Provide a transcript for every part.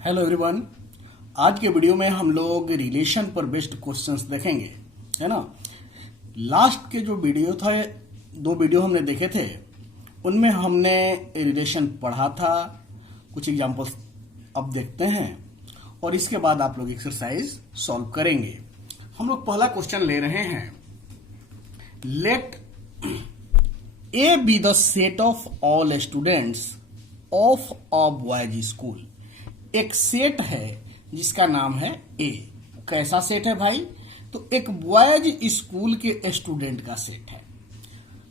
Hello everyone. आज के video में हम लोग रिलेशन पर बेस्ड क्वेश्चंस देखेंगे, है ना। लास्ट के जो वीडियो था, दो वीडियो हमने देखे थे, उनमें हमने रिलेशन पढ़ा था। कुछ एग्जांपल्स अब देखते हैं और इसके बाद आप लोग एक्सरसाइज सॉल्व करेंगे। हम लोग पहला क्वेश्चन ले रहे हैं, let A be the set of all students of a boys school. एक सेट है जिसका नाम है ए। कैसा सेट है भाई? तो एक बॉयज स्कूल के स्टूडेंट का सेट है।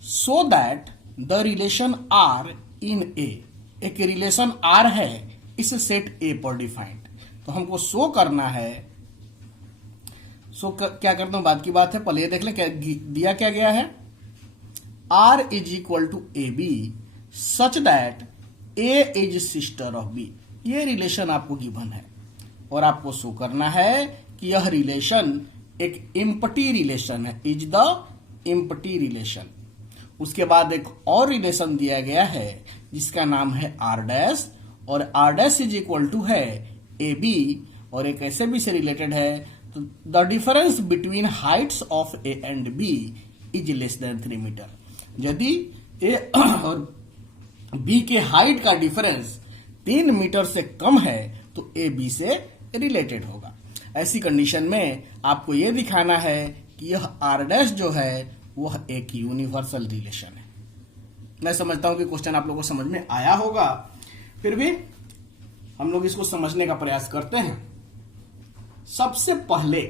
So that the relation R in A, एक रिलेशन आर है इस सेट ए पर डिफाइंड। तो हमको शो करना है। क्या करता हूं, बात की बात है, पहले ये देख ले क्या दिया, क्या गया है। R is equal to A B such that A is sister of B. ये रिलेशन आपको गिवन है और आपको शो करना है कि यह रिलेशन एक इम्पटी रिलेशन है, इज द इम्पटी रिलेशन। उसके बाद एक और रिलेशन दिया गया है जिसका नाम है आर डैश, और R dash is equal to है ए बी, और एक ऐसे भी से रिलेटेड है। तो the difference between heights of A and B is less than 3 metre. यदि ए और बी के हाइट का डिफरेंस 3 मीटर से कम है तो ए बी से रिलेटेड होगा। ऐसी कंडीशन में आपको यह दिखाना है कि यह आर डैश जो है वह एक यूनिवर्सल रिलेशन है। मैं समझता हूं कि क्वेश्चन आप लोगों को समझ में आया होगा, फिर भी हम लोग इसको समझने का प्रयास करते हैं। सबसे पहले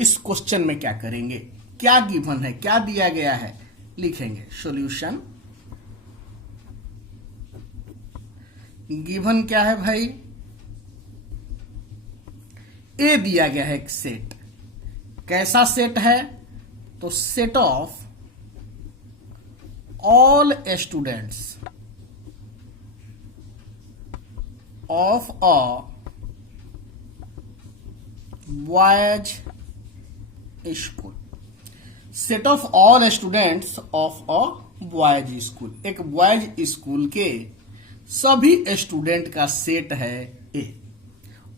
इस क्वेश्चन में क्या करेंगे, क्या गिवन है, क्या दिया गया है, लिखेंगे सॉल्यूशन। गिवन क्या है भाई? ए दिया गया है एक सेट। कैसा सेट है? तो set of all students of a boys school. Set of all students of a boys school, एक बॉयज स्कूल के सभी स्टूडेंट का सेट है ए।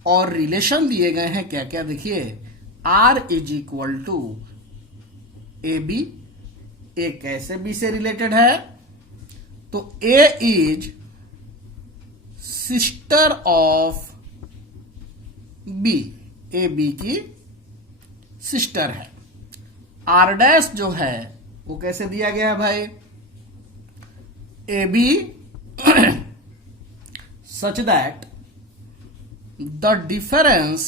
और रिलेशन दिए गए हैं क्या क्या, देखिए। R is equal to A B. A कैसे बी से रिलेटेड है? तो A is sister of B, A B की सिस्टर है। आर डैश जो है वो कैसे दिया गया है भाई? A B such that the difference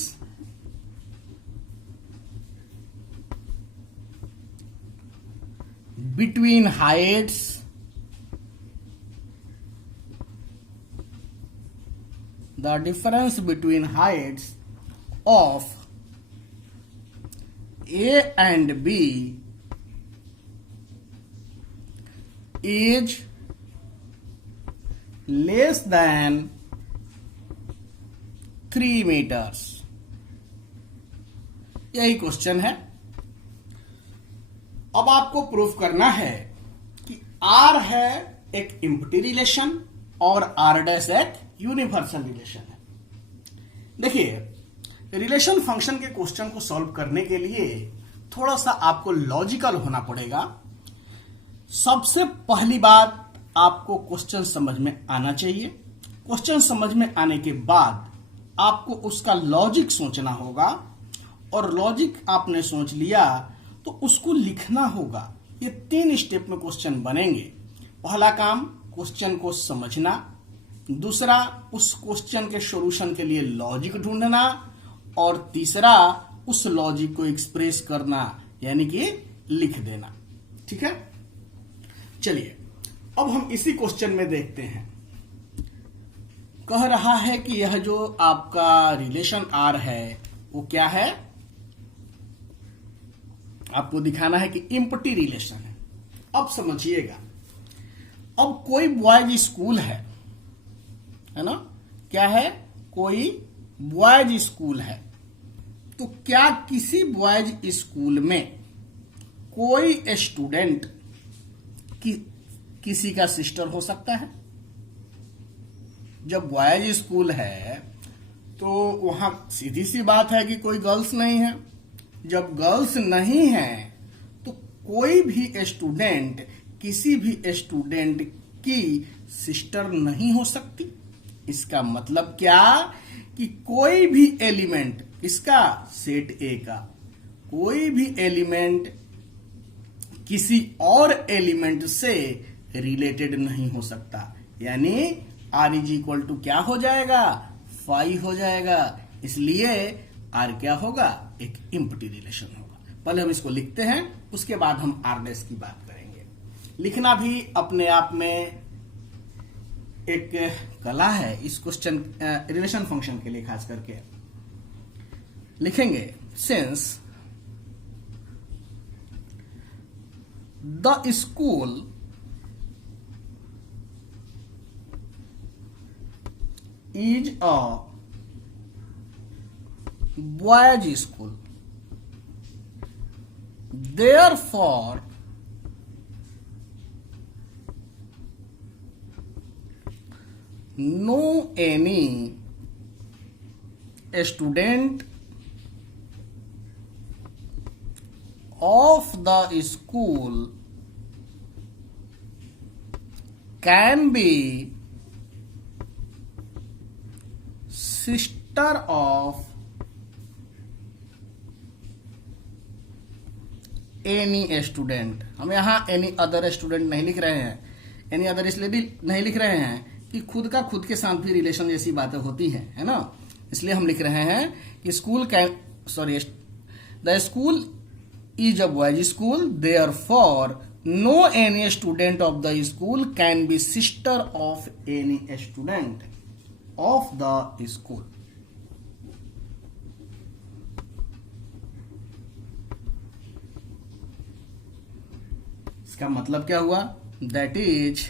between heights of A and B is less than 3 metres. यही क्वेश्चन है। अब आपको प्रूफ करना है कि आर है एक इम्पटी रिलेशन और आर डैश एक यूनिवर्सल रिलेशन है। देखिए, रिलेशन फंक्शन के क्वेश्चन को सॉल्व करने के लिए थोड़ा सा आपको लॉजिकल होना पड़ेगा। सबसे पहली बात, आपको क्वेश्चन समझ में आना चाहिए। क्वेश्चन समझ में आने के बाद आपको उसका लॉजिक सोचना होगा, और लॉजिक आपने सोच लिया तो उसको लिखना होगा। ये 3 स्टेप में क्वेश्चन बनेंगे। पहला काम क्वेश्चन को समझना, दूसरा उस क्वेश्चन के सॉल्यूशन के लिए लॉजिक ढूंढना, और तीसरा उस लॉजिक को एक्सप्रेस करना, यानी कि लिख देना। ठीक है, चलिए अब हम इसी क्वेश्चन में देखते हैं। कह रहा है कि यह जो आपका रिलेशन आर है वो क्या है, आपको दिखाना है कि इम्पटी रिलेशन है। अब समझिएगा, अब कोई बॉयज स्कूल है ना, क्या है, कोई बॉयज स्कूल है। तो क्या किसी बॉयज स्कूल में कोई स्टूडेंट किसी का सिस्टर हो सकता है? जब बॉयज स्कूल है तो वहां सीधी सी बात है कि कोई गर्ल्स नहीं है। जब गर्ल्स नहीं है तो कोई भी स्टूडेंट किसी भी स्टूडेंट की सिस्टर नहीं हो सकती। इसका मतलब क्या कि कोई भी एलिमेंट, इसका सेट ए का कोई भी एलिमेंट किसी और एलिमेंट से रिलेटेड नहीं हो सकता। यानी R इज इक्वल टू क्या हो जाएगा, 5 हो जाएगा। इसलिए R क्या होगा, एक इम्प्टी रिलेशन होगा। पहले हम इसको लिखते हैं, उसके बाद हम R डैश की बात करेंगे। लिखना भी अपने आप में एक कला है। इस क्वेश्चन रिलेशन फंक्शन के लिए खास करके लिखेंगे, since the school is a boys school, therefore no any student of the school can be sister of any student। हम यहां एनी अदर स्टूडेंट नहीं लिख रहे हैं। एनी अदर इसलिए भी नहीं लिख रहे हैं कि खुद का खुद के साथ भी रिलेशन जैसी बातें होती हैं, है ना। इसलिए हम लिख रहे हैं कि school can the school is a boys school, therefore no any student of the school can be sister of any student of the school. इसका मतलब क्या हुआ, that is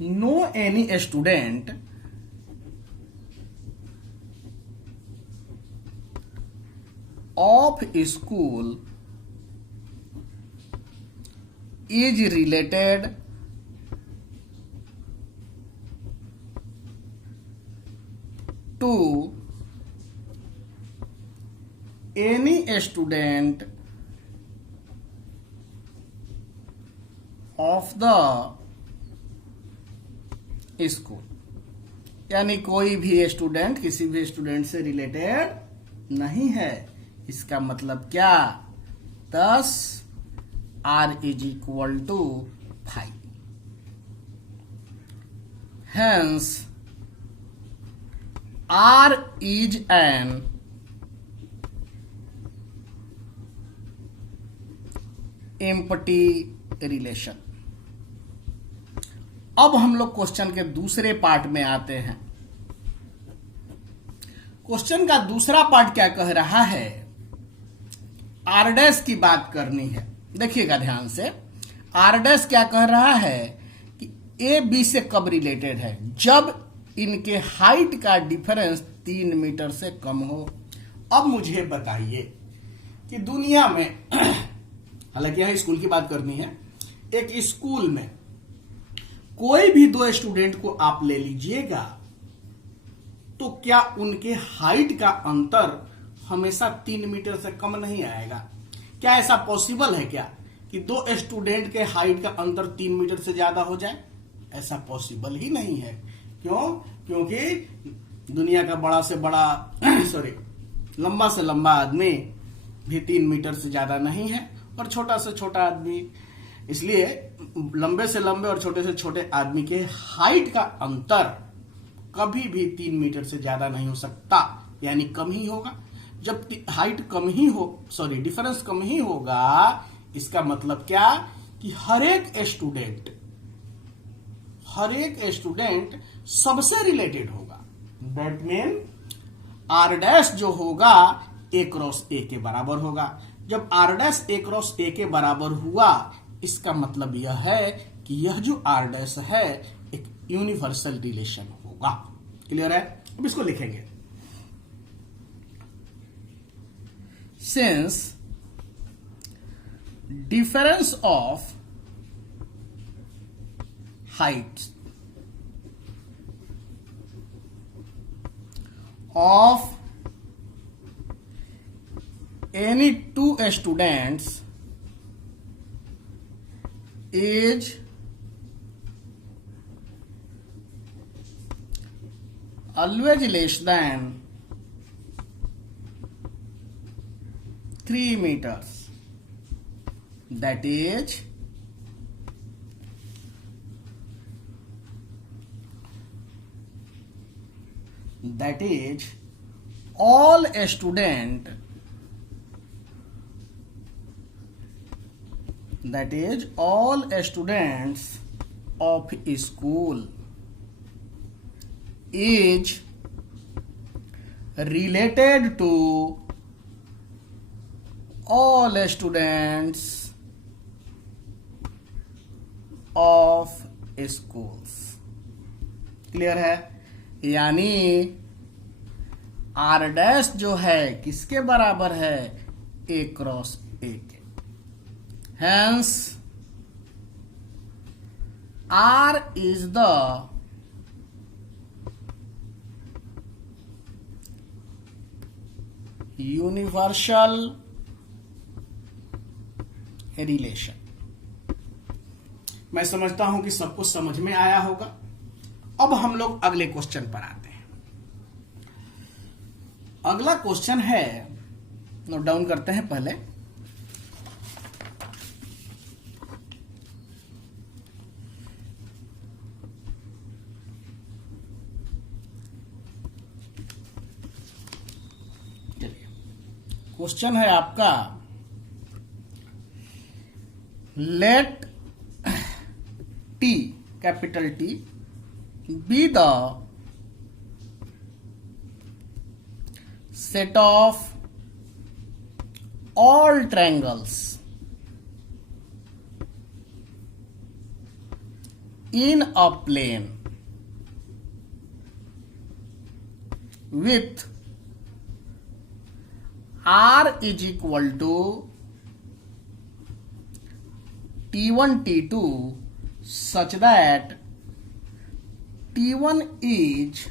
no any student of school is related to any student of the school। यानी कोई भी student किसी भी student से रिलेटेड नहीं है। इसका मतलब क्या, 10 R is equal to 5। Hence R is an empty relation। अब हम लोग क्वेश्चन के दूसरे पार्ट में आते हैं। क्वेश्चन का दूसरा पार्ट क्या कह रहा है, R डैश की बात करनी है। देखिएगा ध्यान से, R डैश क्या कह रहा है कि A B से कब रिलेटेड है, जब इनके हाइट का डिफरेंस 3 मीटर से कम हो। अब मुझे बताइए कि दुनिया में हालांकि यहां स्कूल की बात करनी है, एक स्कूल में कोई भी 2 स्टूडेंट को आप ले लीजिएगा तो क्या उनके हाइट का अंतर हमेशा 3 मीटर से कम नहीं आएगा? क्या ऐसा पॉसिबल है क्या कि 2 स्टूडेंट के हाइट का अंतर 3 मीटर से ज्यादा हो जाए? ऐसा पॉसिबल ही नहीं है। क्यों? क्योंकि दुनिया का बड़ा से बड़ा लंबा से लंबा आदमी भी 3 मीटर से ज्यादा नहीं है, और छोटा से छोटा आदमी, इसलिए लंबे से लंबे और छोटे से छोटे आदमी के हाइट का अंतर कभी भी 3 मीटर से ज्यादा नहीं हो सकता, यानी कम ही होगा। जब हाइट कम ही हो, डिफरेंस कम ही होगा, इसका मतलब क्या कि हर एक स्टूडेंट सबसे रिलेटेड होगा। दैट मीन R डैश जो होगा A क्रॉस A के बराबर होगा। जब R dash A cross A के बराबर हुआ, इसका मतलब यह है कि यह जो R डैश है एक यूनिवर्सल रिलेशन होगा। क्लियर है? अब इसको लिखेंगे, since difference of heights of any two students is always less than 3 meters. That is all student students of school is related to all students of schools. Clear है? यानी R dash जो है किसके बराबर है? A क्रॉस A के. Hence R is the universal relation. मैं समझता हूं कि सबको समझ में आया होगा. अब हम लोग अगले क्वेश्चन पर आते हैं. अगला क्वेश्चन है, नोट डाउन करते हैं पहले. क्वेश्चन है आपका, let T, capital T, be the set of all triangles in a plane with R is equal to T1 T2 such that T1 is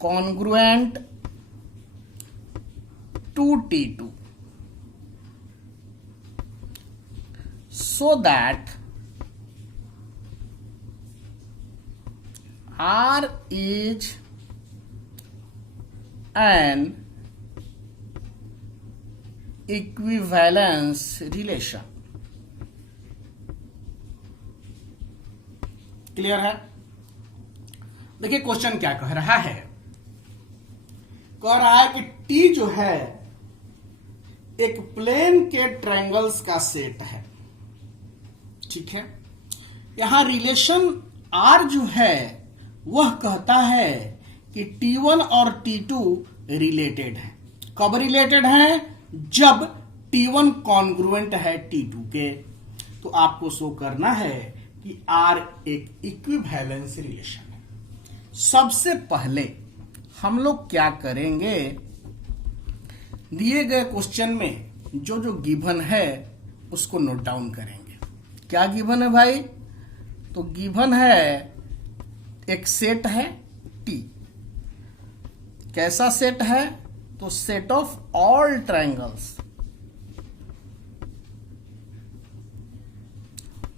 congruent to T2 so that R is an equivalence relation. Clear है? देखिए question क्या कह रहा है. कह रहा है कि T जो है एक प्लेन के ट्रायंगल्स का सेट है. ठीक है. यहां रिलेशन R जो है वह कहता है कि T1 और T2 रिलेटेड है. कब रिलेटेड है? जब T1 कॉन्ग्रुएंट है T2 के. तो आपको शो करना है कि R एक इक्विवेलेंस रिलेशन है. सबसे पहले हम लोग क्या करेंगे, दिए गए क्वेश्चन में जो जो गिवन है उसको नोट डाउन करेंगे. क्या गिवन है भाई? तो गिवन है एक सेट है T. कैसा सेट है? तो set of all triangles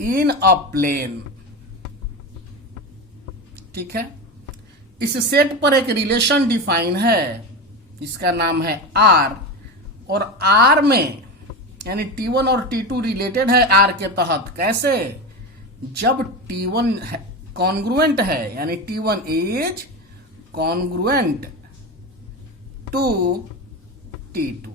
in a plane. ठीक है. इस सेट पर एक रिलेशन डिफाइन है जिसका नाम है R, और R में यानी T1 और T2 रिलेटेड है R के तहत. कैसे? जब T1 कॉन्ग्रुएंट है यानी T1 is congruent to T2.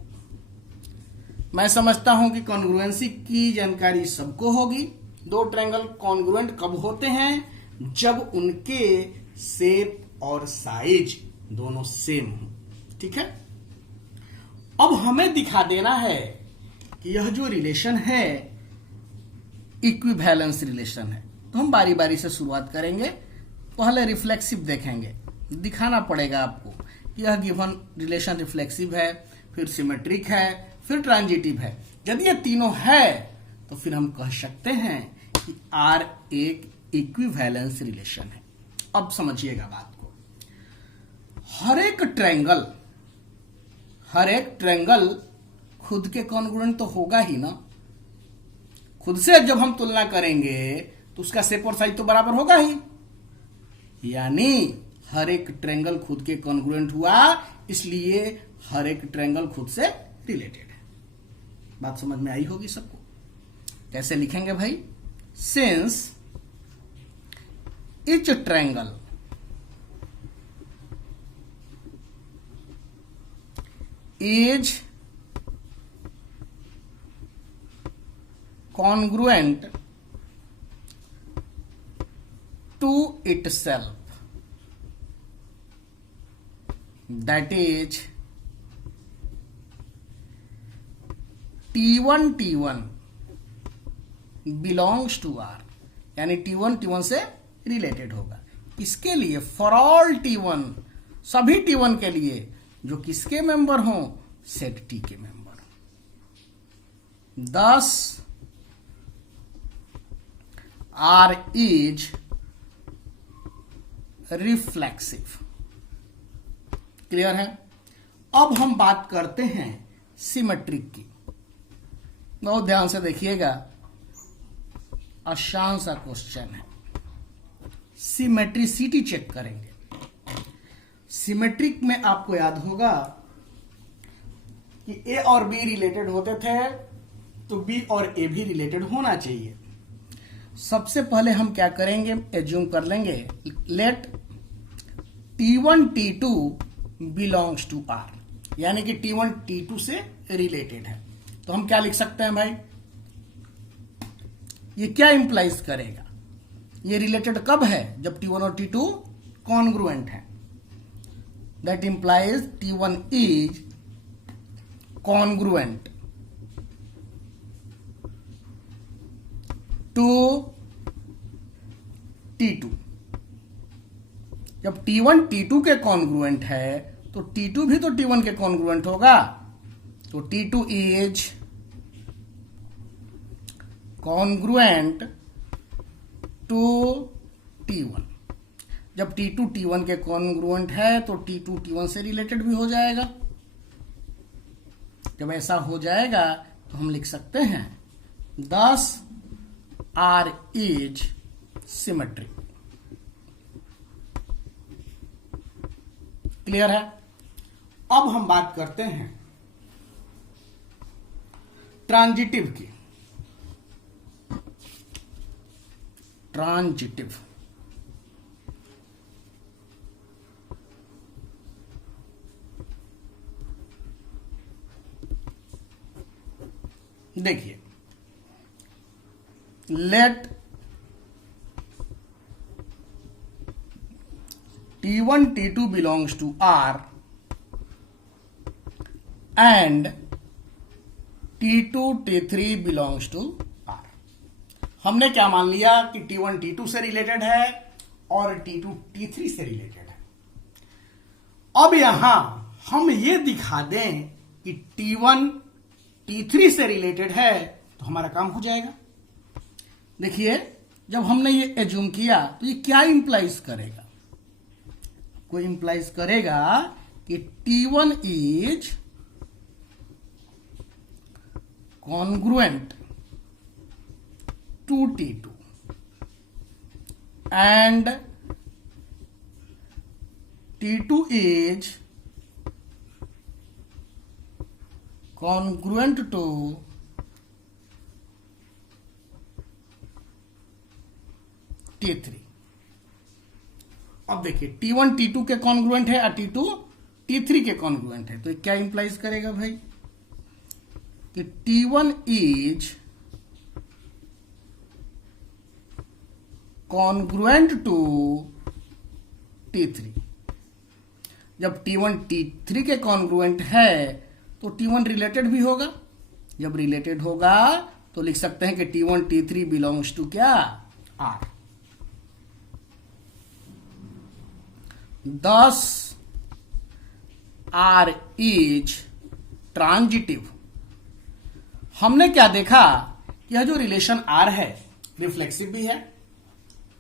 मैं समझता हूं कि कॉन्ग्रुएंसी की जानकारी सबको होगी. दो ट्रायंगल कॉन्ग्रुएंट कब होते हैं? जब उनके शेप और साइज दोनों सेम हो. ठीक है. अब हमें दिखा देना है कि यह जो रिलेशन है इक्विवेलेंस रिलेशन है. तो हम बारी बारी से शुरुआत करेंगे. पहले रिफ्लेक्सिव देखेंगे. दिखाना पड़ेगा आपको कि यह गिवन रिलेशन रिफ्लेक्सिव है, फिर सिमेट्रिक है, फिर ट्रांजिटिव है. यदि ये तीनों है तो फिर हम कह सकते हैं कि R एक इक्विवेलेंस रिलेशन है. अब समझिएगा बात. हर एक ट्रायंगल खुद के कॉन्ग्रुएंट तो होगा ही ना। खुद से जब हम तुलना करेंगे तो उसका शेप और साइज तो बराबर होगा ही, यानी हर एक ट्रायंगल खुद के कॉन्ग्रुएंट हुआ, इसलिए हर एक ट्रायंगल खुद से रिलेटेड है। बात समझ में आई होगी सबको। कैसे लिखेंगे भाई? Since each triangle is congruent to itself, that is T1 belongs to R, यानी T1 से रिलेटेड होगा। इसके लिए फॉर ऑल T1, सभी T1 के लिए जो किसके मेंबर हों, सेट T के member. thus R is reflexive. Clear है? अब हम बात करते हैं सिमेट्रिक की। बहुत ध्यान से देखिएगा, आसान सा क्वेश्चन है। सिमेट्रिसिटी चेक करेंगे। सिमेट्रिक में आपको याद होगा कि ए और बी रिलेटेड होते थे, तो बी और ए भी रिलेटेड होना चाहिए। सबसे पहले हम क्या करेंगे, एज्यूम कर लेंगे, late T1 T2 belongs to R, यानी कि T1 T2 से रिलेटेड है। तो हम क्या लिख सकते हैं भाई? ये क्या इंप्लाइज करेगा? ये रिलेटेड कब है? जब T1 और T2 कॉन्ग्रुएंट है। That implies T1 is congruent to T2। जब T1 T2 के कॉन्ग्रुएंट है तो T2 भी तो T1 के कॉन्ग्रुएंट होगा। तो T2 is congruent to T1। जब T2 T1 के कॉन्ग्रुएंट है तो T2 T1 से रिलेटेड भी हो जाएगा। जब ऐसा हो जाएगा तो हम लिख सकते हैं thus R is symmetric। Clear है? अब हम बात करते हैं ट्रांजिटिव की। ट्रांजिटिव देखिए, late T1 T2 belongs to R and T2 T3 belongs to R। हमने क्या मान लिया कि T1 T2 से रिलेटेड है और T2 T3 से रिलेटेड है। अब यहां हम ये दिखा दें कि T1 T3 से रिलेटेड है तो हमारा काम हो जाएगा। देखिए, जब हमने ये एज्यूम किया तो ये क्या इंप्लाइज करेगा? कोई इंप्लाइज करेगा कि T1 is congruent to T2 and T2 is congruent to T3। अब देखिए, T1 T2 के कॉन्ग्रुएंट है और T2 T3 के कॉन्ग्रुएंट है, तो क्या इंप्लाइज करेगा भाई कि T1 is congruent to T3। जब T1 T3 के कॉन्ग्रुएंट है तो T1 रिलेटेड भी होगा। जब रिलेटेड होगा तो लिख सकते हैं कि T1 T3 बिलोंग्स टू क्या? R। thus R is transitive. हमने क्या देखा? यह जो रिलेशन R है रिफ्लेक्सिव भी है,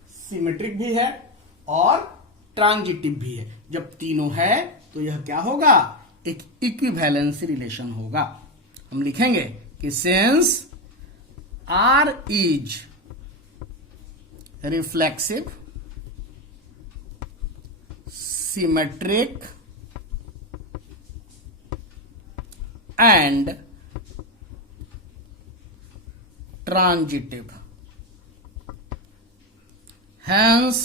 सिमेट्रिक भी है और ट्रांजिटिव भी है। जब तीनों है तो यह क्या होगा, एक इक्विवेलेंसी रिलेशन होगा। हम लिखेंगे कि since R is reflexive, symmetric and transitive, hence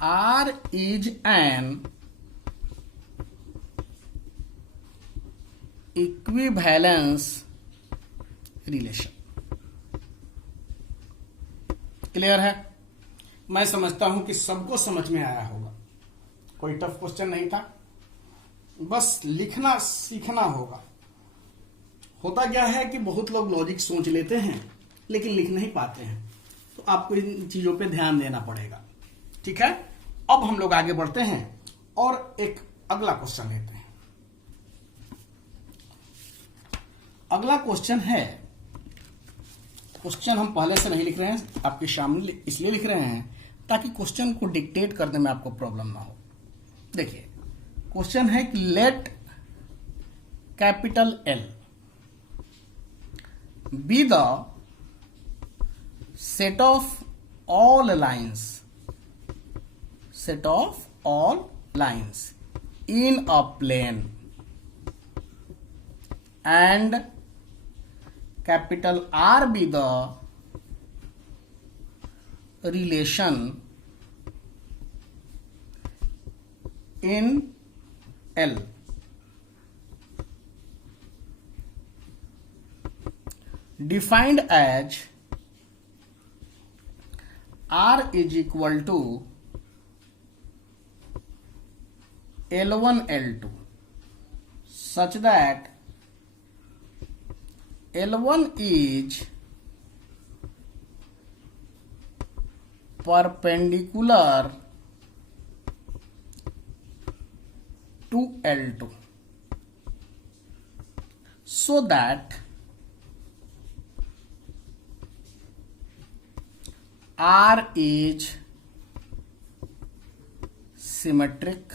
R is an equivalence relation। Clear है? मैं समझता हूं कि सबको समझ में आया होगा, कोई टफ क्वेश्चन नहीं था, बस लिखना सीखना होगा। होता क्या है कि बहुत लोग लॉजिक सोच लेते हैं लेकिन लिख नहीं पाते हैं, तो आपको इन चीजों पे ध्यान देना पड़ेगा। ठीक है, अब हम लोग आगे बढ़ते हैं और एक अगला क्वेश्चन लेते हैं। अगला क्वेश्चन है, क्वेश्चन हम पहले से नहीं लिख रहे हैं, आपके सामने इसलिए लिख रहे हैं ताकि क्वेश्चन को डिक्टेट करने में आपको प्रॉब्लम ना हो। देखिए क्वेश्चन है कि let capital L be the set of all lines in a plane and capital R be the relation in L। Defined as R is equal to L1 L2 such that L1 is perpendicular to L2 so that R is symmetric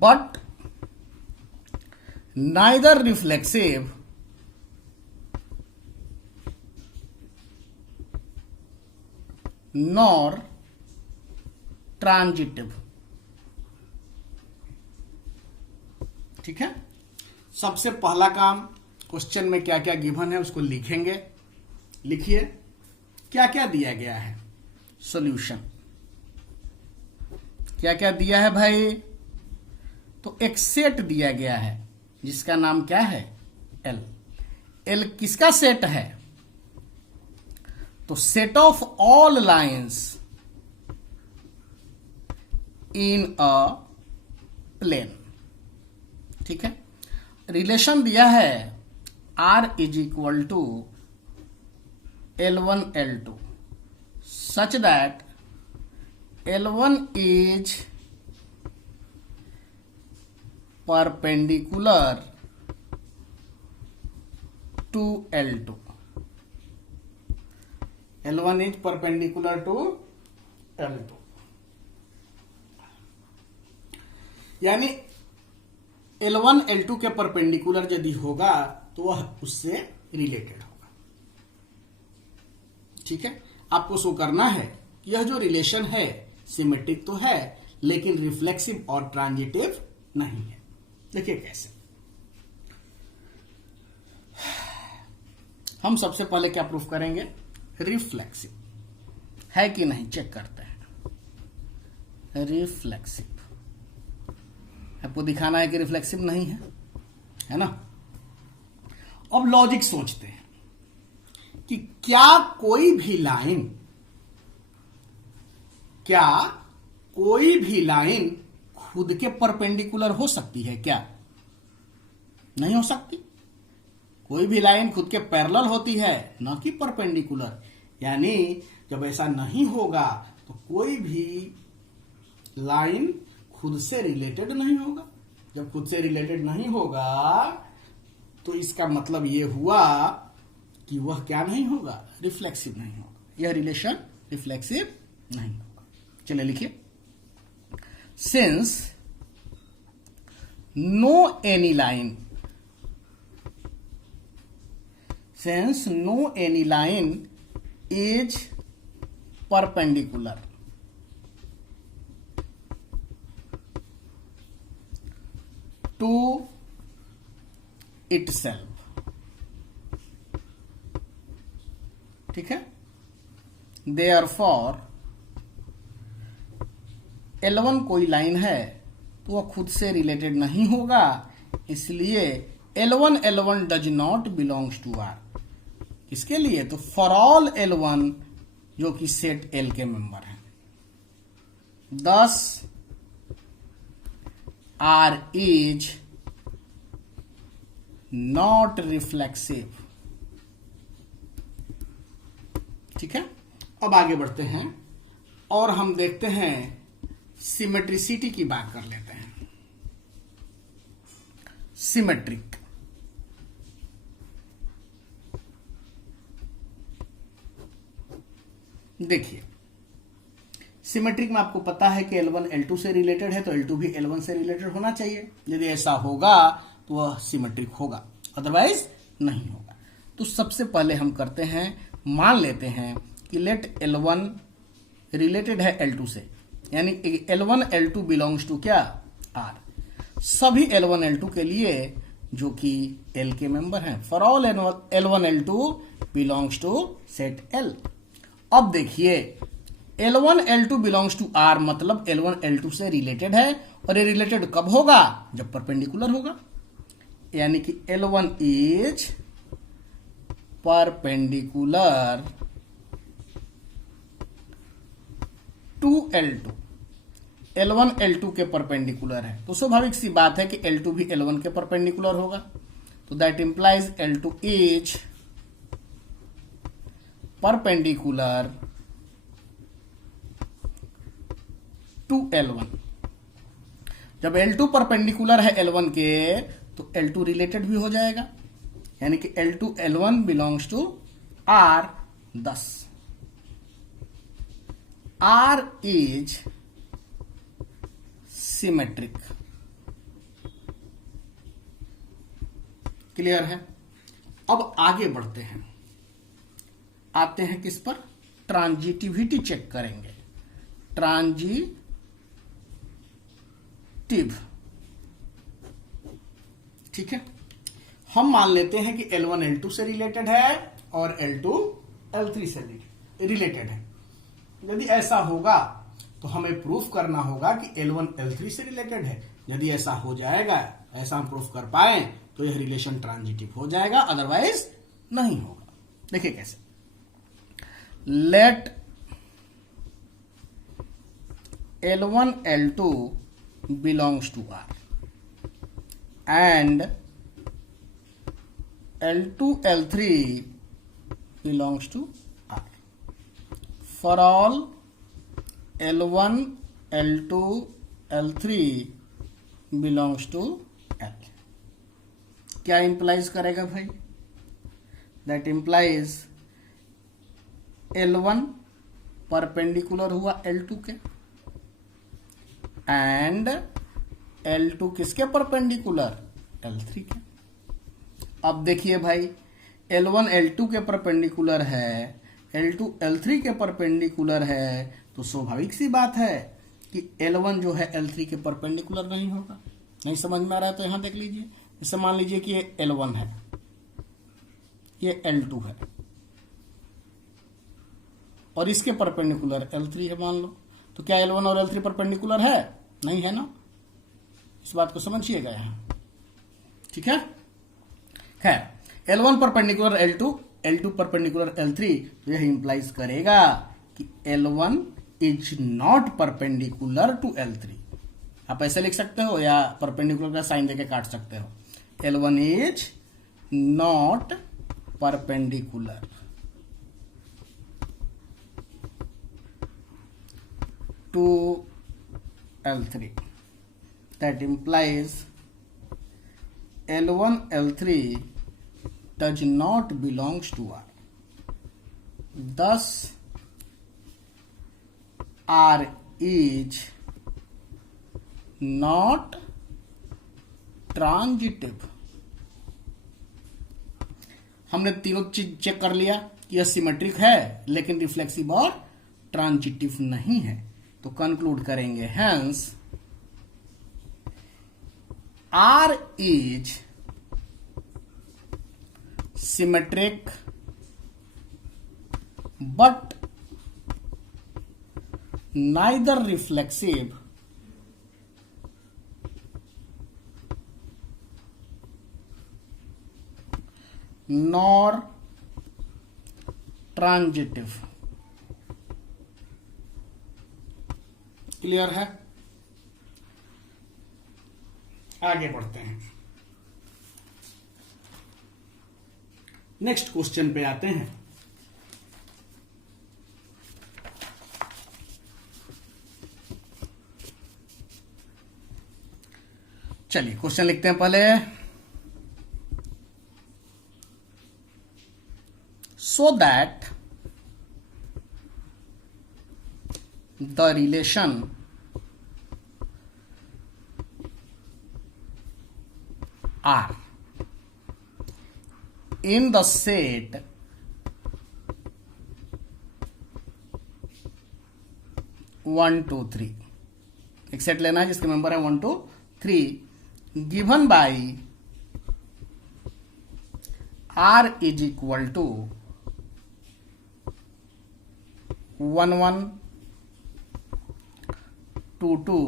but neither reflexive nor transitive। ठीक है, सबसे पहला काम question में क्या क्या given है उसको लिखेंगे। लिखिए क्या क्या दिया गया है, सॉल्यूशन क्या क्या दिया है भाई। तो एक सेट दिया गया है जिसका नाम क्या है, एल। एल किसका सेट है, तो set of all lines in a plane. ठीक है, रिलेशन दिया है R is equal to L1 L2 such that L1 is perpendicular to L2। L1 is perpendicular to L2 यानी L1 L2 के perpendicular यदि होगा तो वह उससे रिलेटेड होगा। ठीक है, आपको शो करना है यह जो रिलेशन है सिमेट्रिक तो है लेकिन रिफ्लेक्सिव और ट्रांजिटिव नहीं है। देखिए कैसे, हम सबसे पहले क्या प्रूफ करेंगे, रिफ्लेक्सिव है कि नहीं चेक करते हैं। रिफ्लेक्सिव आपको दिखाना है कि रिफ्लेक्सिव नहीं है ना। अब लॉजिक सोचते हैं कि क्या कोई भी लाइन खुद के परपेंडिकुलर हो सकती है क्या, नहीं हो सकती। कोई भी लाइन खुद के पैरेलल होती है न कि परपेंडिकुलर। यानी जब ऐसा नहीं होगा तो कोई भी लाइन खुद से रिलेटेड नहीं होगा। जब खुद से रिलेटेड नहीं होगा तो इसका मतलब ये हुआ कि वह क्या नहीं होगा, रिफ्लेक्सिव नहीं होगा। यह रिलेशन रिफ्लेक्सिव नहीं होगा। चलिए लिखिए, since no any line, since no any line is perpendicular to itself, ठीक है, therefore L1 कोई लाइन है तो वह खुद से रिलेटेड नहीं होगा, इसलिए L1 does not belongs to R। किसके लिए? तो फॉर ऑल L1 जो कि सेट L के मेंबर हैं। thus R is not reflexive. ठीक है, अब आगे बढ़ते हैं और हम देखते हैं सिमेट्रिसिटी की बात कर लेते हैं। सिमेट्रिक, देखिए सिमेट्रिक में आपको पता है कि L1 L2 से रिलेटेड है तो L2 भी L1 से रिलेटेड होना चाहिए। यदि ऐसा होगा तो वह सिमेट्रिक होगा, अदरवाइज नहीं होगा। तो सबसे पहले हम करते हैं, मान लेते हैं कि लेट L1 रिलेटेड है L2 से, यानी L1 L2 बिलोंग्स टू क्या? R। सभी L1 L2 के लिए जो कि L के मेंबर हैं, for all L1 L2 belongs to set L। अब देखिए L1 L2 belongs to R मतलब L1 L2 से रिलेटेड है, और ये रिलेटेड कब होगा? जब परपेंडिकुलर होगा, यानी कि L1 is perpendicular to L2। L1 L2 के परपेंडिकुलर है तो स्वाभाविक सी बात है कि L2 भी L1 के परपेंडिकुलर होगा। तो that implies L2 is perpendicular to L1। जब L2 परपेंडिकुलर है L1 के तो L2 रिलेटेड भी हो जाएगा, यानी कि L2 L1 belongs to R। thus R is symmetric. Clear है? अब आगे बढ़ते हैं, आते हैं किस पर? ट्रांजिटिविटी चेक करेंगे। ट्रांजिटिव, ठीक है, हम मान लेते हैं कि L1 L2 से रिलेटेड है और L2 L3 से रिलेटेड है। यदि ऐसा होगा तो हमें प्रूफ करना होगा कि L1 L3 से रिलेटेड है। यदि ऐसा हो जाएगा, ऐसा हम प्रूफ कर पाए तो यह रिलेशन ट्रांजिटिव हो जाएगा, अदरवाइज नहीं होगा। देखिए कैसे, let L1 L2 belongs to R and L2 L3 belongs to R for all L1 L2 L3 belongs to L। क्या इंप्लाइज करेगा भाई? दैट इंप्लाइज L1 परपेंडिकुलर हुआ L2 के, एंड L2 किसके परपेंडिकुलर? L3 के। अब देखिए भाई, L1 L2 के परपेंडिकुलर है, L2 L3 के परपेंडिकुलर है, तो स्वाभाविक सी बात है कि L1 जो है L3 के परपेंडिकुलर नहीं होगा। नहीं समझ में आ रहा है तो यहां देख लीजिए, जैसे मान लीजिए कि ये L1 है, ये L2 है और इसके परपेंडिकुलर L3 है मान लो, तो क्या L1 और L3 परपेंडिकुलर है? नहीं है ना, इस बात को समझिएगा यहां, ठीक है। L1 perpendicular L2, L2 perpendicular L3, तो यह इंप्लाइज करेगा कि L1 is not perpendicular to L3। आप ऐसे लिख सकते हो या परपेंडिकुलर का साइन देके काट सकते हो। L1 is not perpendicular to L3, that implies L1 L3 does not belongs to R। thus R is not transitive। हमने तीनों चीज चेक कर लिया कि यह सिमेट्रिक है लेकिन रिफ्लेक्सिव और ट्रांजिटिव नहीं है, तो कंक्लूड करेंगे hence R is symmetric but neither reflexive nor transitive। Clear है? आगे बढ़ते हैं, नेक्स्ट क्वेश्चन पे आते हैं। चलिए क्वेश्चन लिखते हैं पहले। So that the relation R in the set one two three, एक सेट लेना है जिसके मेंबर है 1 2 3, given by R is equal to 1 1 2 2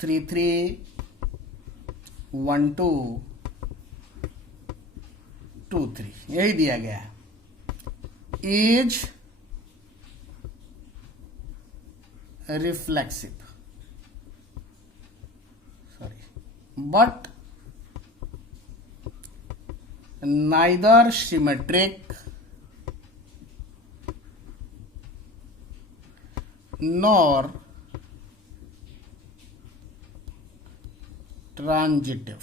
3 3 1 2 2 3, यही दिया गया है। Is reflexive, sorry, but neither symmetric nor transitive.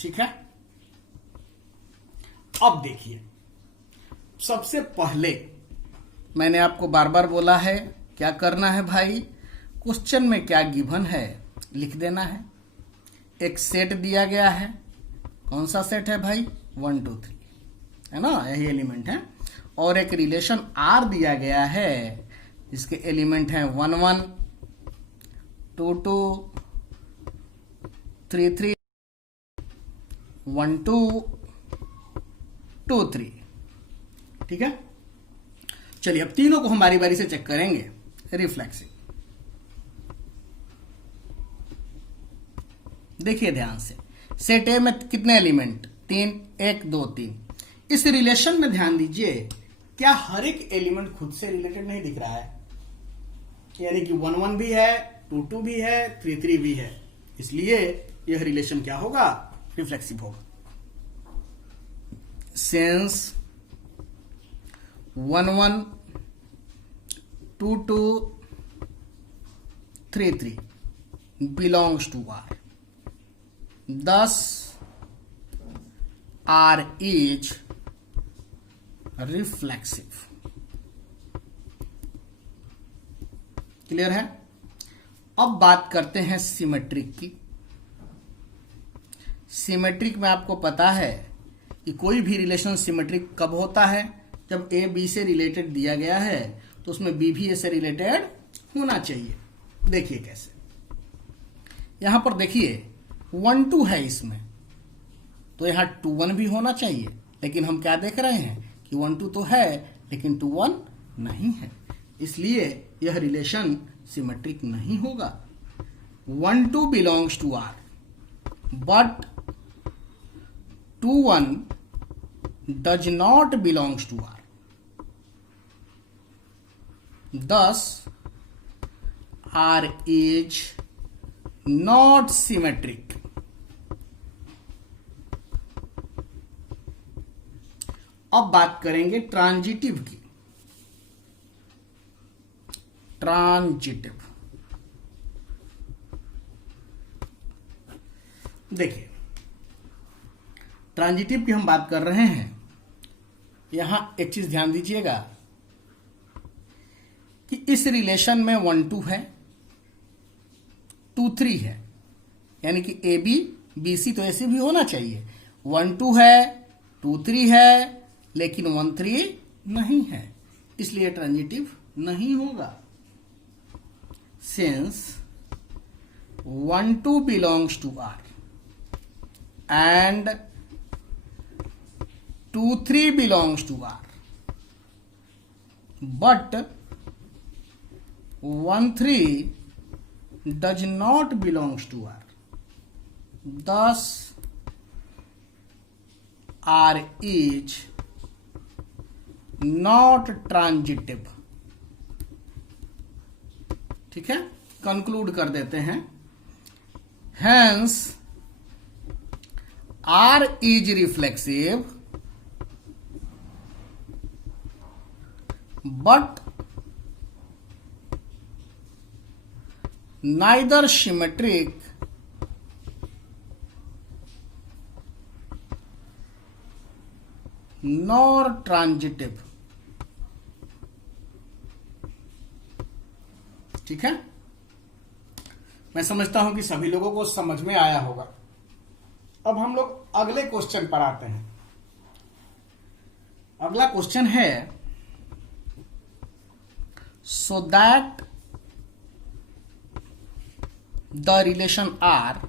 ठीक है, अब देखिए, सबसे पहले मैंने आपको बार बार बोला है क्या करना है भाई, क्वेश्चन में क्या गिवन है लिख देना है। एक सेट दिया गया है, कौन सा सेट है भाई, 1 2 3, है ना, यही एलिमेंट है। और एक रिलेशन R दिया गया है जिसके एलिमेंट हैं 1 1 2 2 3 3 1 2 2 3। ठीक है, चलिए अब तीनों को हम बारी बारी से चेक करेंगे। रिफ्लेक्सिव, देखिए ध्यान से, सेट ए में कितने एलिमेंट, 3, 1 2 3। इस रिलेशन में ध्यान दीजिए, क्या हर एक एलिमेंट खुद से रिलेटेड नहीं दिख रहा है, यानी कि 1 1 भी है, 2 2 भी है, 3 3 भी है, इसलिए यह रिलेशन क्या होगा, रिफ्लेक्सिव होगा। Since 1 1 2 2 3 3 belongs to R, thus R is reflexive। Clear है? अब बात करते हैं सिमेट्रिक की। सिमेट्रिक में आपको पता है कि कोई भी रिलेशन सिमेट्रिक कब होता है, जब ए बी से रिलेटेड दिया गया है तो उसमें बी भी ए से रिलेटेड होना चाहिए। देखिए कैसे, यहां पर देखिए 1 2 है इसमें, तो यहां 2 1 भी होना चाहिए, लेकिन हम क्या देख रहे हैं कि 1 2 तो है लेकिन 2 1 नहीं है, इसलिए यह रिलेशन सिमेट्रिक नहीं होगा। 1 2 belongs to R but 2 1 does not belongs to R, thus R is not symmetric। अब बात करेंगे ट्रांजिटिव की। ट्रांजिटिव, देखिए ट्रांजिटिव की हम बात कर रहे हैं। यहां एक चीज ध्यान दीजिएगा कि इस रिलेशन में 1 2 है, 2 3 है, यानी कि ए बी बी सी तो ऐसे भी होना चाहिए। 1 2 है, 2 3 है, लेकिन 1 3 नहीं है, इसलिए ट्रांजिटिव नहीं होगा। Since 1 2 belongs to R and 2 3 belongs to R, but 1 3 does not belongs to R. Thus R is not transitive. ठीक है, कंक्लूड कर देते हैं। Hence R is reflexive, but neither symmetric nor transitive। ठीक है, मैं समझता हूं कि सभी लोगों को समझ में आया होगा। अब हम लोग अगले क्वेश्चन पर आते हैं। अगला क्वेश्चन है, so that the relation R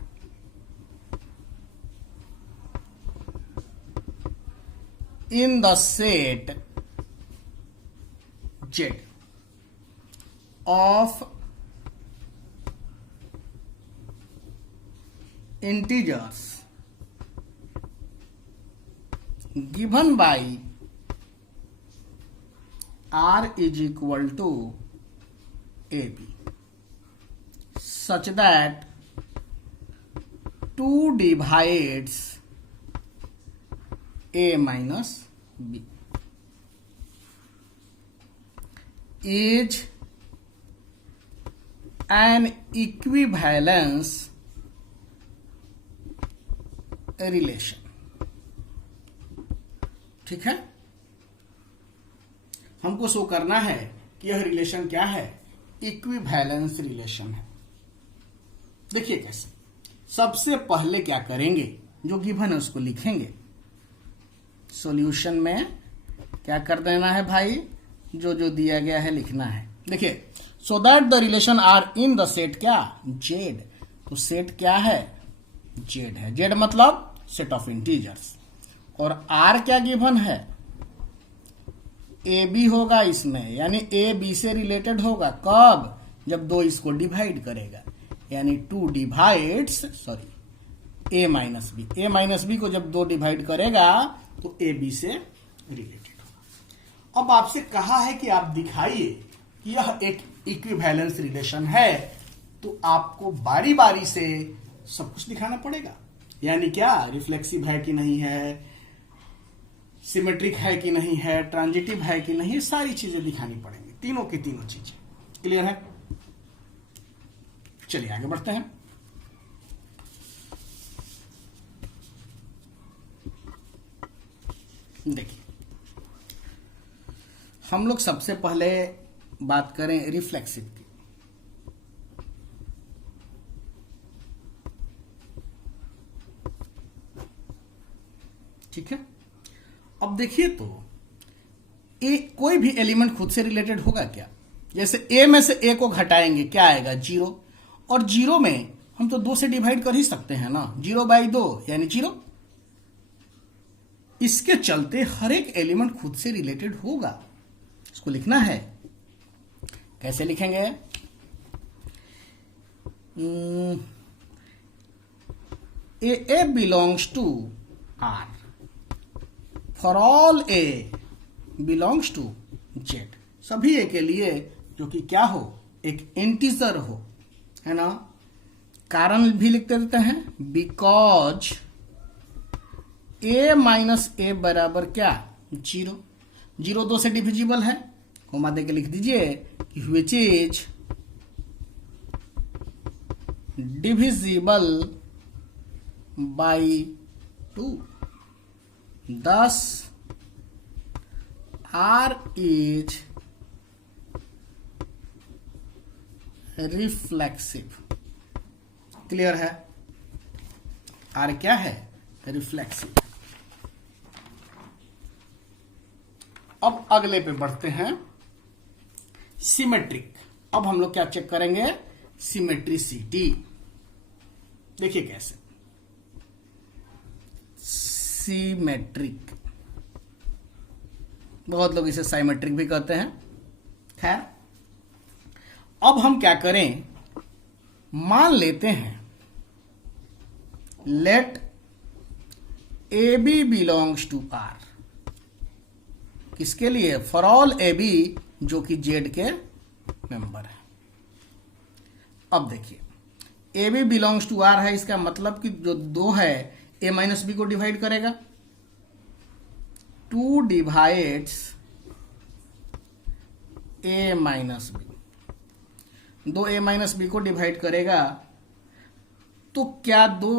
in the set Z of integers given by R is equal to AB such that 2 divides A minus B is an equivalence relation. ठीक है, हमको शो करना है कि यह रिलेशन क्या है, इक्विवेलेंस रिलेशन है। देखिए कैसे, सबसे पहले क्या करेंगे, जो गिवन है उसको लिखेंगे। सॉल्यूशन में क्या कर देना है भाई, जो जो दिया गया है लिखना है। देखिए, so that the relation R in the set क्या, जेड। तो सेट क्या है, जेड है। जेड मतलब सेट ऑफ इंटीजर्स। और आर क्या गिवन है, ए बी होगा इसमें, यानी ए बी से रिलेटेड होगा। कब, जब 2 इसको डिवाइड करेगा, यानी 2 divides A minus B. A minus B को जब 2 डिवाइड करेगा तो ए बी से रिलेटेड होगा। अब आपसे कहा है कि आप दिखाइए कि यह एक इक्विवेलेंस रिलेशन है, तो आपको बारी बारी से सब कुछ दिखाना पड़ेगा। यानी क्या, रिफ्लेक्सिव है कि नहीं है, सिमेट्रिक है कि नहीं है, ट्रांजिटिव है कि नहीं, सारी चीजें दिखानी पड़ेंगी, तीनों की तीनों चीजें। क्लियर है? चलिए आगे बढ़ते हैं। देखिए, हम लोग सबसे पहले बात करें रिफ्लेक्सिव की। ठीक है, अब देखिए तो कोई भी एलिमेंट खुद से रिलेटेड होगा क्या? जैसे ए में से ए को घटाएंगे, क्या आएगा, 0। और 0 में हम तो 2 से डिवाइड कर ही सकते हैं ना, 0/2 यानी 0। इसके चलते हर एक एलिमेंट खुद से रिलेटेड होगा। इसको लिखना है, कैसे लिखेंगे? A belongs to R for all A belongs to Z. सभी ए के लिए जो कि क्या हो, एक इंटीजर हो, है ना। कारण भी लिख देते हैं, बिकॉज ए माइनस ए बराबर क्या, 0। 0 2 से डिविजिबल है, कोमा दे के लिख दीजिए कि which is divisible by 2। Thus R is reflexive. Clear है? आर क्या है? रिफ्लेक्सिव। अब अगले पे बढ़ते हैं, सिमेट्रिक। अब हम लोग क्या चेक करेंगे? सिमेट्रिसिटी। देखिए कैसे। सिमेट्रिक, बहुत लोग इसे साइमेट्रिक भी कहते हैं। खैर, अब हम क्या करें, मान लेते हैं let A B belongs to R. किसके लिए? फॉर ऑल ए बी जो कि जेड के मेंबर है। अब देखिए, A B belongs to R है, इसका मतलब कि जो 2 है ए माइनस बी को डिवाइड करेगा। 2 divides A minus B, 2 A minus B को डिवाइड करेगा, तो क्या 2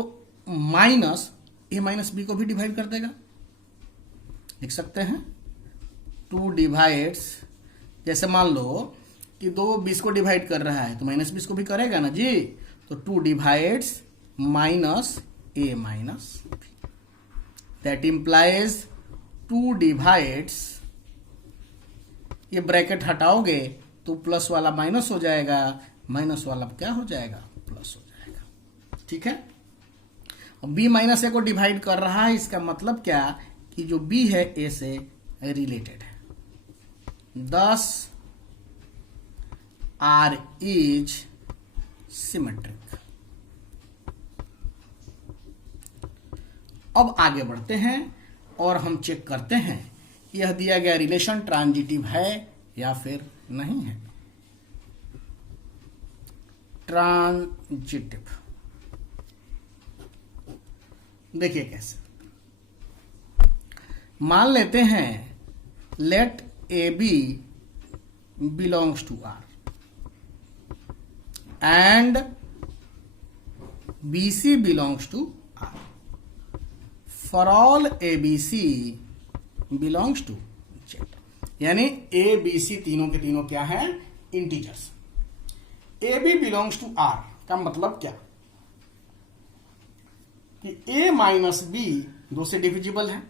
माइनस ए माइनस बी को भी डिवाइड कर देगा? लिख सकते हैं 2 डिवाइड्स, जैसे मान लो कि 2 20 को डिवाइड कर रहा है तो माइनस 20 को भी करेगा ना जी। तो 2 divides minus A minus B, that implies 2 divides, ये ब्रैकेट हटाओगे तो प्लस वाला माइनस हो जाएगा, माइनस वाला क्या हो जाएगा? प्लस हो जाएगा। ठीक है? अब बी माइनस ए को डिवाइड कर रहा है, इसका मतलब क्या कि जो बी है ए से रिलेटेड है। Thus R is symmetric। अब आगे बढ़ते हैं और हम चेक करते हैं यह दिया गया रिलेशन ट्रांजिटिव है या फिर नहीं है। ट्रांजिटिव, देखिए कैसे। मान लेते हैं let A B belongs to R and B C belongs to R. For all A B C belongs to Z, यानी ए बी सी तीनों के तीनों क्या है? Integers. A B belongs to R का मतलब क्या कि ए माइनस बी 2 से डिविजिबल है।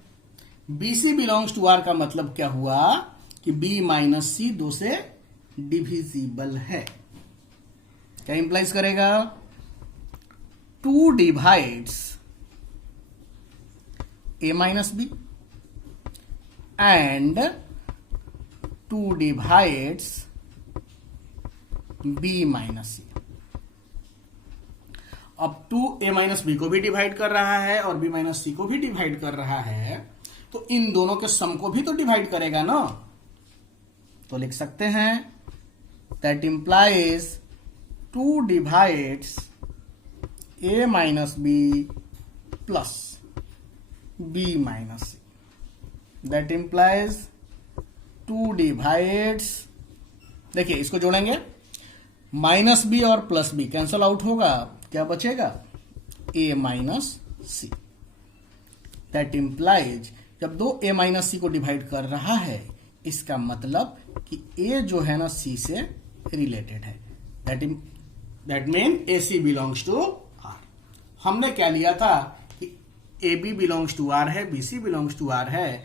B C belongs to R का मतलब क्या हुआ कि बी माइनस सी 2 से डिविजिबल है। क्या इंप्लाइज करेगा? 2 divides A minus B and 2 divides B minus C. अब 2 ए माइनस बी को भी डिवाइड कर रहा है और बी माइनस सी को भी डिवाइड कर रहा है, तो इन दोनों के सम को भी तो डिवाइड करेगा ना। तो लिख सकते हैं that implies 2 divides A minus B plus B minus C. That implies 2 divides, देखिए इसको जोड़ेंगे, माइनस बी और प्लस बी कैंसल आउट होगा, क्या बचेगा? A minus C. That implies जब 2 ए माइनस सी को डिवाइड कर रहा है, इसका मतलब कि ए जो है ना सी से रिलेटेड है। That mean A C belongs to R. हमने क्या लिया था कि A B belongs to R है, B C belongs to R है,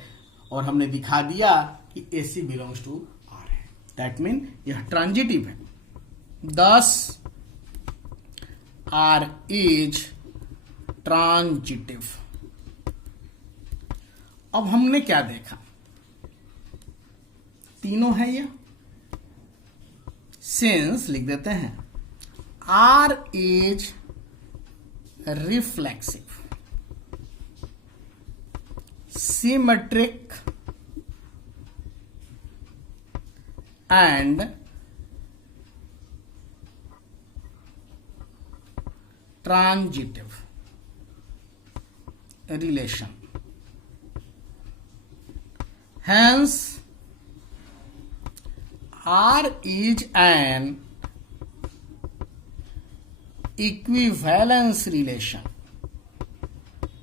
और हमने दिखा दिया कि A C belongs to R है। दैट मीन यह ट्रांजिटिव है। Thus R is transitive. अब हमने क्या देखा? तीनों है ये। सिंस लिख देते हैं R is reflexive, symmetric and transitive relation. Hence, R is an equivalence relation.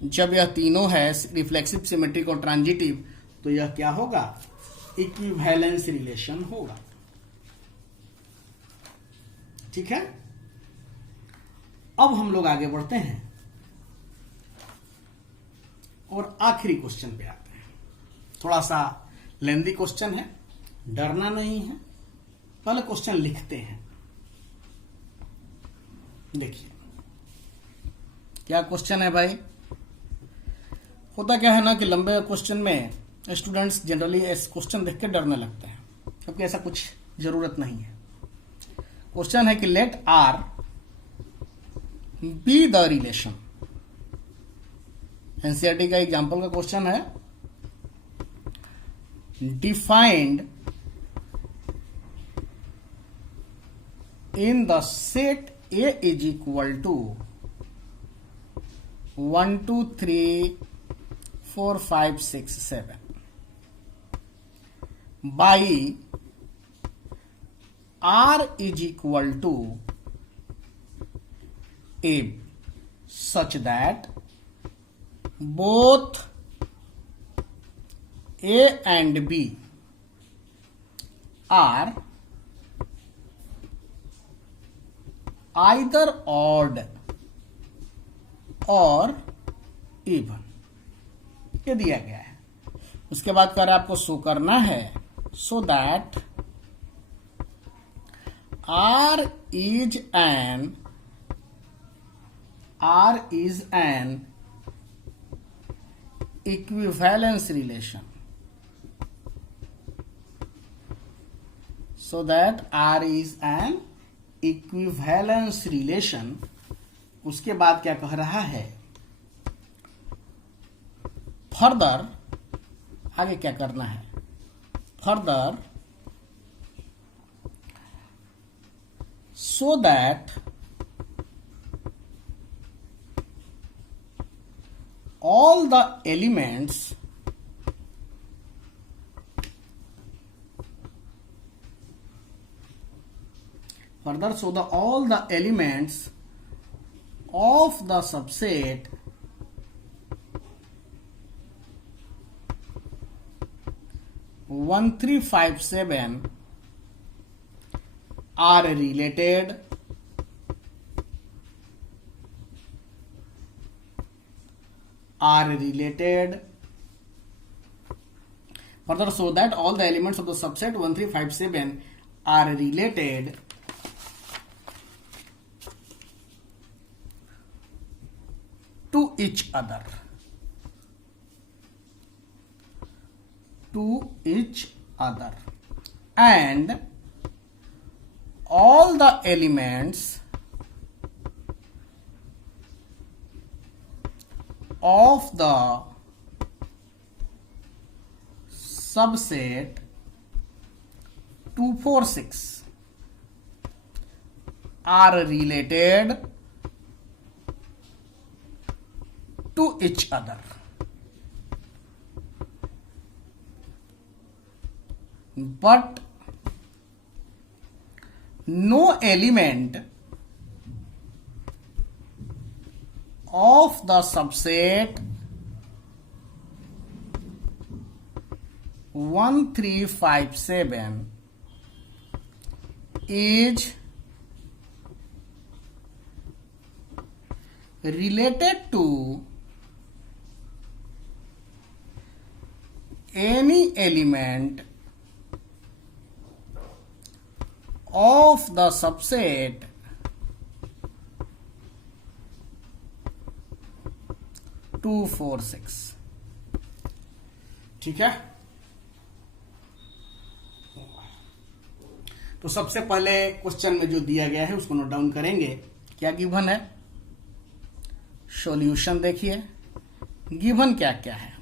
जब यह तीनों है रिफ्लेक्सिव, सिमेट्रिक और ट्रांजिटिव, तो यह क्या होगा? इक्विवेलेंस रिलेशन होगा। ठीक है। अब हम लोग आगे बढ़ते हैं और आखिरी क्वेश्चन पे आते हैं। थोड़ा सा लेंदी क्वेश्चन है, डरना नहीं है। पहले क्वेश्चन लिखते हैं। देखिए क्या क्वेश्चन है भाई। होता क्या है ना कि लंबे क्वेश्चन में स्टूडेंट्स जनरली इस क्वेश्चन देख के डरने लगते हैं, क्योंकि ऐसा कुछ जरूरत नहीं है। क्वेश्चन है कि let R be the relation. NCERT का एग्जाम्पल का क्वेश्चन है। Defined in the set A is equal to 1 2 3 4 5 6 7 by R is equal to A such that both A and B are either odd और even। ये दिया गया है। उसके बाद कर आपको शो करना है so that R is an equivalence relation, so that R is an equivalence relation। उसके बाद क्या कह रहा है, फर्दर आगे क्या करना है, further so that all the elements all the elements of the subset one three five seven are related further so that all the elements of the subset 1357 are related to each other and all the elements of the subset 246 are related to each other, but no element of the subset 1357 is related to any element of the subset 246। ठीक है। तो सबसे पहले question में जो दिया गया है उसको नोट डाउन करेंगे। क्या गिवन है, सॉल्यूशन देखिए। गिवन क्या क्या है,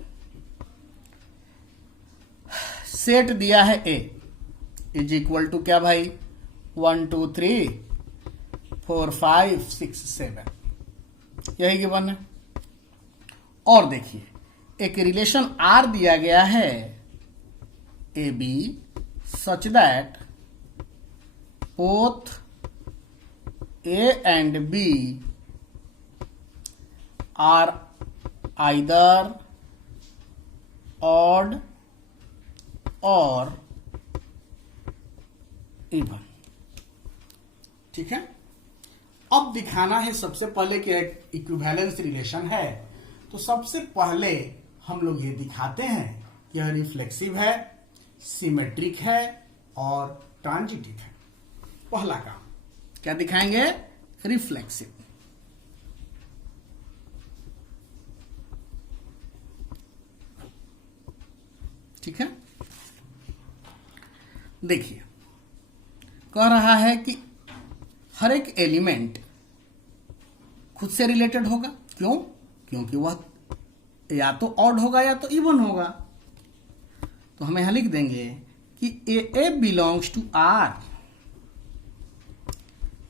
सेट दिया है A इज इक्वल टू क्या भाई 1 2 3 4 5 6 7, यही गिवन है। और देखिए एक रिलेशन R दिया गया है A B such that both A and B are either odd or even। ठीक है। अब दिखाना है सबसे पहले कि एक इक्विवेलेंस रिलेशन है, तो सबसे पहले हम लोग ये दिखाते हैं कि यह रिफ्लेक्सिव है, सिमेट्रिक है और ट्रांजिटिव है। पहला काम क्या दिखाएंगे? रिफ्लेक्सिव। ठीक है, देखिए कह रहा है कि हर एक एलिमेंट खुद से रिलेटेड होगा। क्यों? क्योंकि वह या तो ऑड होगा या तो इवन होगा। तो हम यहां लिख देंगे कि ए बिलोंग्स टू आर।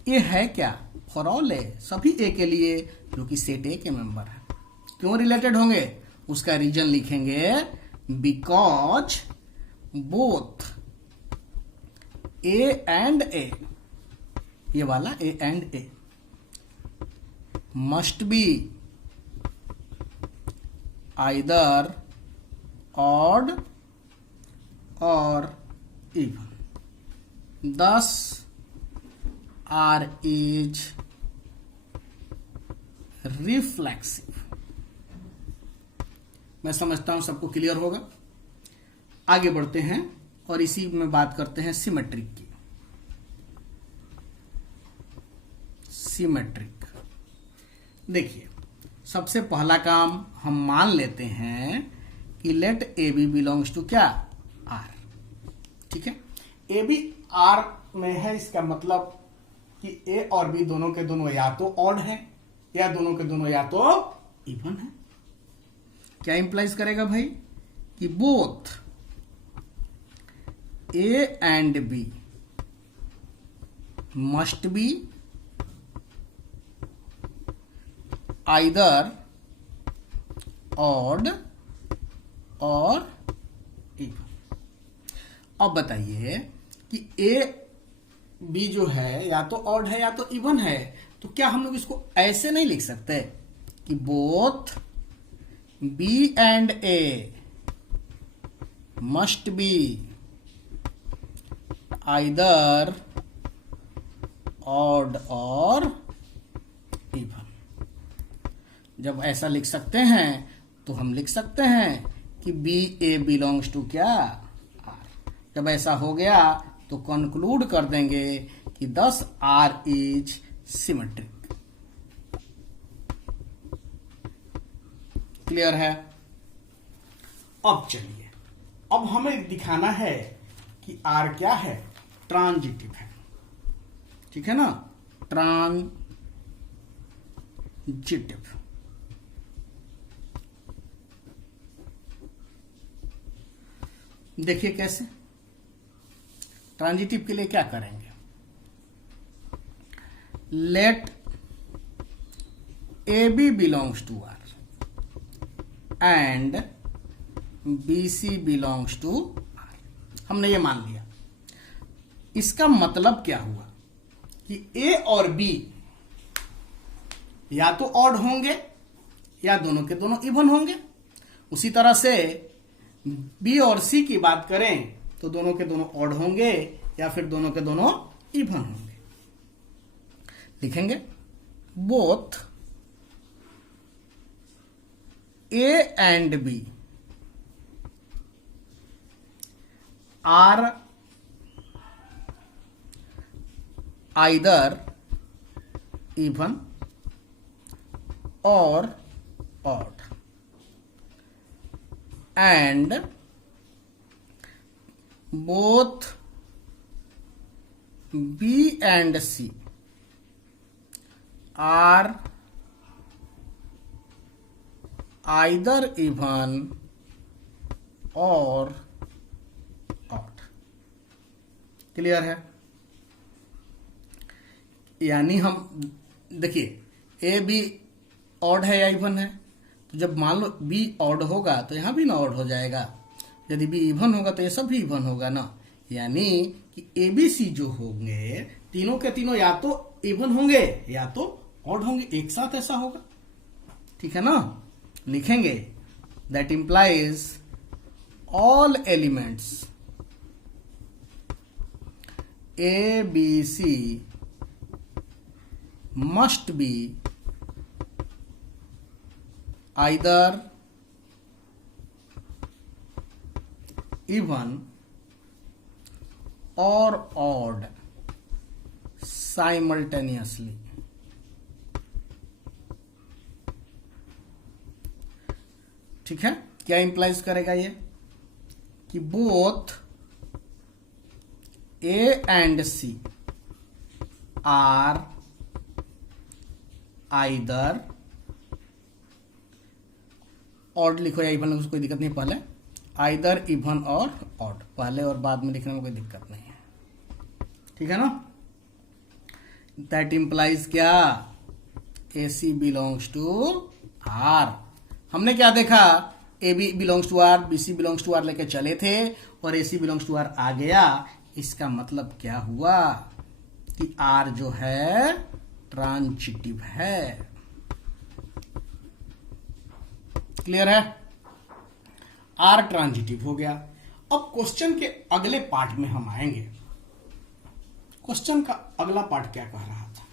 ए है क्या? फॉर ऑल ए, सभी ए के लिए जो कि सेट ए के मेंबर है। क्यों रिलेटेड होंगे? उसका रीजन लिखेंगे बिकॉज बोथ ए एंड ए, ये वाला A and A must be either odd और even, thus R is reflexive। मैं समझता हूं सबको क्लियर होगा। आगे बढ़ते हैं और इसी में बात करते हैं सिमेट्रिक की। सिमेट्रिक, देखिए सबसे पहला काम हम मान लेते हैं कि let A B belongs to क्या? आर। ठीक है, ए बी आर में है, इसका मतलब कि ए और बी दोनों के दोनों या तो ऑड है या दोनों के दोनों या तो इवन है। क्या इंप्लाइज करेगा भाई? कि both A and B must be either odd और इवन। अब बताइए कि ए बी जो है या तो ऑड है या तो इवन है, तो क्या हम लोग इसको ऐसे नहीं लिख सकते कि both B and A must be either odd और इवन? जब ऐसा लिख सकते हैं तो हम लिख सकते हैं कि बी ए बिलोंग्स टू क्या? आर। जब ऐसा हो गया तो कंक्लूड कर देंगे कि thus R is symmetric। Clear है? अब चलिए, अब हमें दिखाना है कि R क्या है? ट्रांजिटिव है। ठीक है ना? ट्रांजिटिव। देखिए कैसे। ट्रांजिटिव के लिए क्या करेंगे? Let A B belongs to R and B C belongs to R. हमने ये मान लिया। इसका मतलब क्या हुआ कि ए और बी या तो ऑड होंगे या दोनों के दोनों इवन होंगे। उसी तरह से बी और सी की बात करें तो दोनों के दोनों ऑड होंगे या फिर दोनों के दोनों इवन होंगे। लिखेंगे both A and B are either even और odd and both B and C are either even or odd। Clear है? यानी हम देखिए ए बी ऑड है या इवन है, तो जब मान लो बी ऑड होगा तो यहां भी ना ऑड हो जाएगा। यदि बी इवन होगा तो ये सब भी इवन होगा ना। यानी कि ए बी सी जो होंगे तीनों के तीनों या तो इवन होंगे या तो ऑड होंगे, एक साथ ऐसा होगा। ठीक है ना? लिखेंगे that implies all elements A B C must be either even or odd simultaneously. ठीक है, क्या इंप्लाइज करेगा ये कि both A and C are either, odd लिखो या इवन लिखो, कोई दिक्कत नहीं, पहले आइदर इवन और ऑड, पहले और बाद में लिखने में कोई दिक्कत नहीं है, ठीक है ना। दैट इंप्लाइज क्या, A C belongs to R. हमने क्या देखा, A B belongs to R, B C belongs to R लेके चले थे और A C belongs to R आ गया। इसका मतलब क्या हुआ कि आर जो है ट्रांजिटिव है। क्लियर है, आर ट्रांजिटिव हो गया। अब क्वेश्चन के अगले पार्ट में हम आएंगे। क्वेश्चन का अगला पार्ट क्या कह रहा था,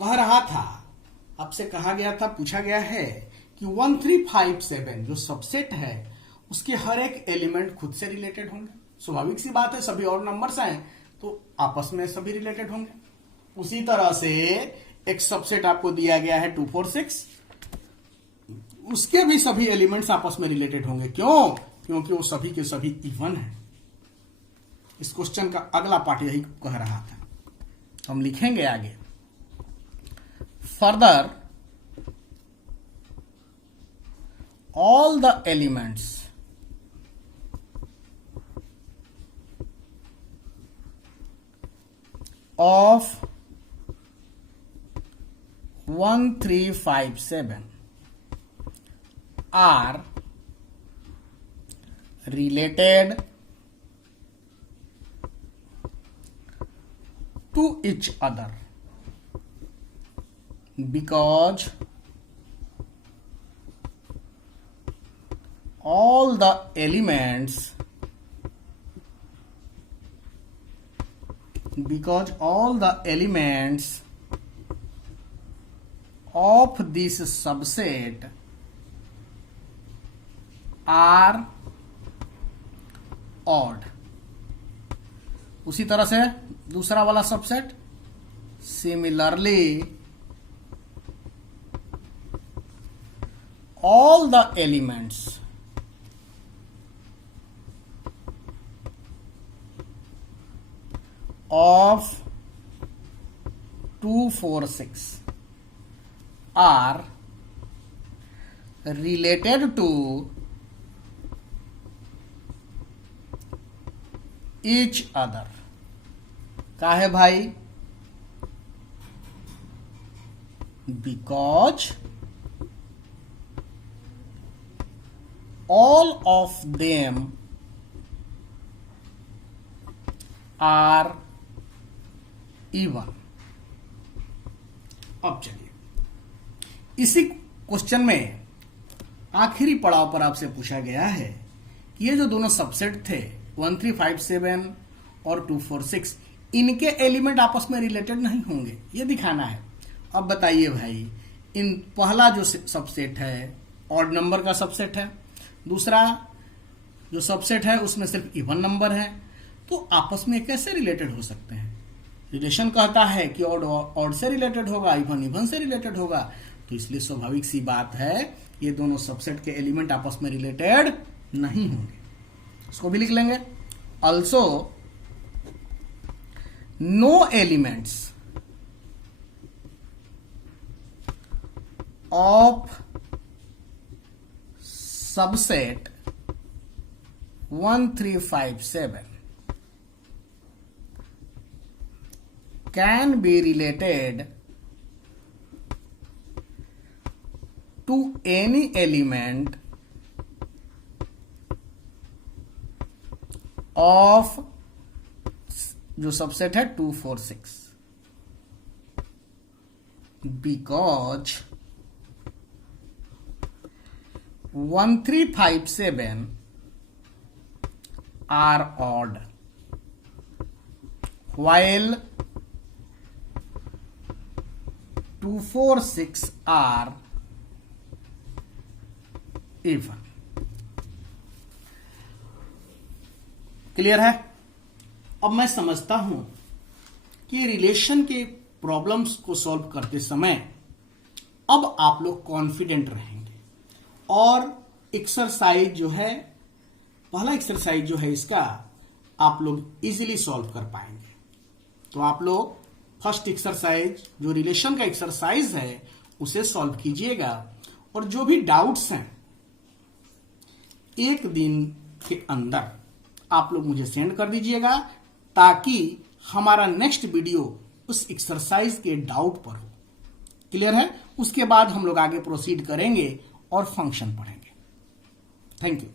कह रहा था आपसे कहा गया था, पूछा गया है कि 1357 जो सबसेट है उसके हर एक एलिमेंट खुद से रिलेटेड होंगे। स्वाभाविक सी बात है, सभी और नंबर्स हैं तो आपस में सभी रिलेटेड होंगे। उसी तरह से एक सबसेट आपको दिया गया है 246, उसके भी सभी एलिमेंट्स आपस में रिलेटेड होंगे। क्यों? क्योंकि वो सभी के सभी इवन है। इस क्वेश्चन का अगला पार्ट यही कह रहा था, हम लिखेंगे आगे। Further all the elements of 1357 are related to each other because all the elements of this subset are odd। उसी तरह से दूसरा वाला subset, similarly all the elements of 246 are related to each other। क्या है भाई? Because all of them are even। अब चलिए, इसी क्वेश्चन में आखिरी पड़ाव पर आपसे पूछा गया है कि ये जो दोनों सबसेट थे 1357 और 246, इनके एलिमेंट आपस में रिलेटेड नहीं होंगे, ये दिखाना है। अब बताइए भाई, इन पहला जो सबसेट है ऑड नंबर का सबसेट है, दूसरा जो सबसेट है उसमें सिर्फ इवन नंबर है, तो आपस में कैसे रिलेटेड हो सकते हैं? रिलेशन कहता है कि ऑड ऑड से रिलेटेड होगा, इवन इवन से रिलेटेड होगा, तो इसलिए स्वाभाविक सी बात है ये दोनों सबसेट के एलिमेंट आपस में रिलेटेड नहीं होंगे। इसको भी लिख लेंगे। Also no elements of subset 1357 can be related to any element of जो सबसेट है 246 because 1357 are odd while 246 are even। क्लियर है? अब मैं समझता हूं कि रिलेशन के प्रॉब्लम्स को सॉल्व करते समय अब आप लोग कॉन्फिडेंट रहेंगे और एक्सरसाइज जो है, पहला एक्सरसाइज जो है इसका आप लोग इजीली सॉल्व कर पाएंगे। तो आप लोग फर्स्ट एक्सरसाइज जो रिलेशन का एक्सरसाइज है उसे सॉल्व कीजिएगा और जो भी डाउट्स हैं एक दिन के अंदर आप लोग मुझे सेंड कर दीजिएगा ताकि हमारा नेक्स्ट वीडियो उस एक्सरसाइज के डाउट पर हो। क्लियर है? उसके बाद हम लोग आगे प्रोसीड करेंगे और फंक्शन पढ़ेंगे। Thank you.